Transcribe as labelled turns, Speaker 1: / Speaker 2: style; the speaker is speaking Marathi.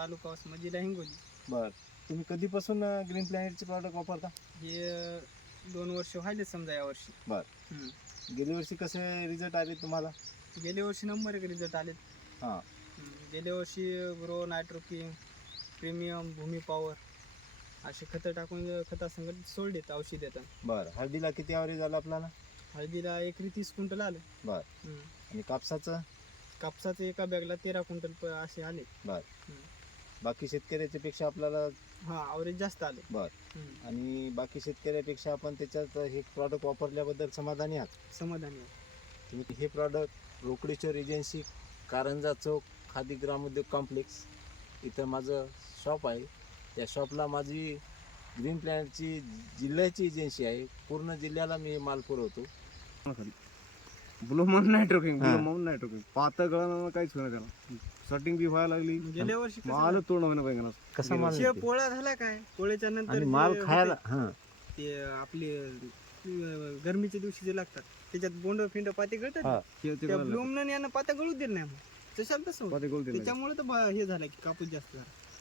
Speaker 1: तालुका वसमत जिल्हा हिंगोली.
Speaker 2: बर, तुम्ही कधीपासून ग्रीन प्लॅनेटचे प्रॉडक्ट वापरता?
Speaker 1: हे 2 वर्ष व्हायले समजा यावर्षी.
Speaker 2: बर,
Speaker 1: हम्म.
Speaker 2: गेल्या वर्षी कसे रिझल्ट आले तुम्हाला?
Speaker 1: गेल्या वर्षी नंबर 1 रिझल्ट आले.
Speaker 2: हां,
Speaker 1: गेल्या वर्षी grow, Nitroking, premium, Bhumi power असे खतं टाकून खतासंगत सोडलेत औषध येतात.
Speaker 2: बर. हळदीला किती ॲव्हरेज आलं आपल्याला?
Speaker 1: हळदीला एकरी 30 क्विंटल आलं.
Speaker 2: बर.
Speaker 1: हम्म.
Speaker 2: आणि कापसाचं?
Speaker 1: कापसाचं एका बॅगला 13 क्विंटल असे आले.
Speaker 2: बर.
Speaker 1: हम्म.
Speaker 2: बाकी शेतकऱ्याच्या पेक्षा आपल्याला?
Speaker 1: हा, ॲव्हरेज जास्त आले.
Speaker 2: बर.
Speaker 1: हम्म.
Speaker 2: आणि बाकी शेतकऱ्यापेक्षा आपण त्याच्यात हे प्रॉडक्ट वापरल्याबद्दल समाधानी आहात?
Speaker 1: समाधानी आहे.
Speaker 2: तुम्ही हे product Rokdeshwar agency, Karanja chowk, Khadi Gramodyog complex इथं माझं शॉप आहे. त्या शॉपला माझी ग्रीन प्लॅनेटची जिल्ह्याची एजन्सी आहे. पूर्ण जिल्ह्याला मी माल पुरवतो.
Speaker 3: ब्लूमॉन नायट्रोकिंग,
Speaker 2: हा.
Speaker 3: ब्लूमॉन नायट्रोकिंग पातळ गळानं काहीच होणार त्याला. सेटिंग बी व्हायला लागली,
Speaker 1: गेल्या वर्षी कसं
Speaker 3: माल तोडणं होणं पाहिजे ना.
Speaker 2: कसा माल
Speaker 1: शे
Speaker 2: निघते?
Speaker 1: पोळा झाला काय, पोळ्याच्या नंतर
Speaker 2: आणि
Speaker 1: जे
Speaker 2: माल
Speaker 1: होते,
Speaker 2: खायला हां
Speaker 1: ते आपले गरमीच्या दिवशी जे लागतात त्याच्यात बोंड फिंड पाते गळतात
Speaker 2: हा.
Speaker 1: ना.
Speaker 3: ते
Speaker 1: त्या
Speaker 3: गळायला लागलं.
Speaker 1: ब्लूमनं यानं पाता गळू दिलं नाही. मग तशाला तसं होतं.
Speaker 3: पाते गळू दिले.
Speaker 1: त्याच्यामुळे तर हे झालं की कापूस जास्त झाला.